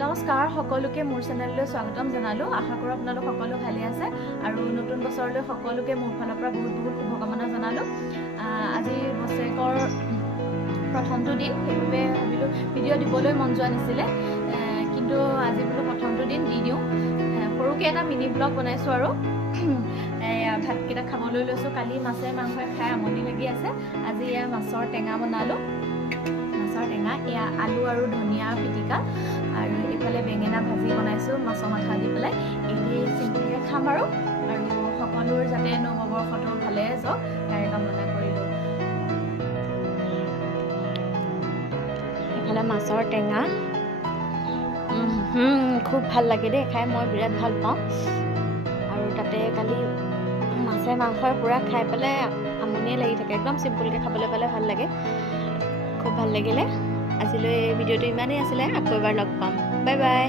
নমস্কাৰ সকলোকে মোৰ চেনেললৈ স্বাগতম জনালোঁ। আশা কৰোঁ আপোনালোক সকলো ভালে আছে আৰু নতুন বছৰলৈ সকলোকে মোৰ ফালৰ পৰা বহুত বহুত শুভকামনা জনালোঁ। আজি বছৰেকৰ প্ৰথমটো দিন, সেইবাবে ভাবিলোঁ ভিডিঅ' দিবলৈ মন যোৱা নাছিলে, কিন্তু আজি বোলো প্ৰথমটো দিন দি দিওঁ। সৰুকৈ এটা মিনি ব্লগ বনাইছোঁ আৰু ভাতকেইটা খাবলৈ লৈছোঁ। কালি মাছে মাংসই খাই আমনি লাগি আছে, আজি এয়া মাছৰ টেঙা বনালোঁ। মাছৰ টেঙা, এয়া আলু আৰু ধনিয়া পিটিকা, আৰু এইফালে বেঙেনা ভাজি বনাইছোঁ মাছৰ মাথা দি পেলাই। এই চিম্পুলকৈ খাম আৰু সকলোৰ যাতে নৱবৰ্ষটো ভালে যাওক তাৰে কামনা কৰিলোঁ। এইফালে মাছৰ টেঙা খুব ভাল লাগে দেই খাই, মই বিৰাট ভাল পাওঁ। আৰু তাতে কালি মাছে মাংসই পূৰা খাই পেলাই আমনিয়ে লাগি থাকে, একদম চিম্পুলকৈ খাবলৈ পালে ভাল লাগে, খুব ভাল লাগিলে। আজিলৈ ভিডিঅ'টো ইমানেই আছিলে, আকৌ এবাৰ লগ পাম, বাই বাই।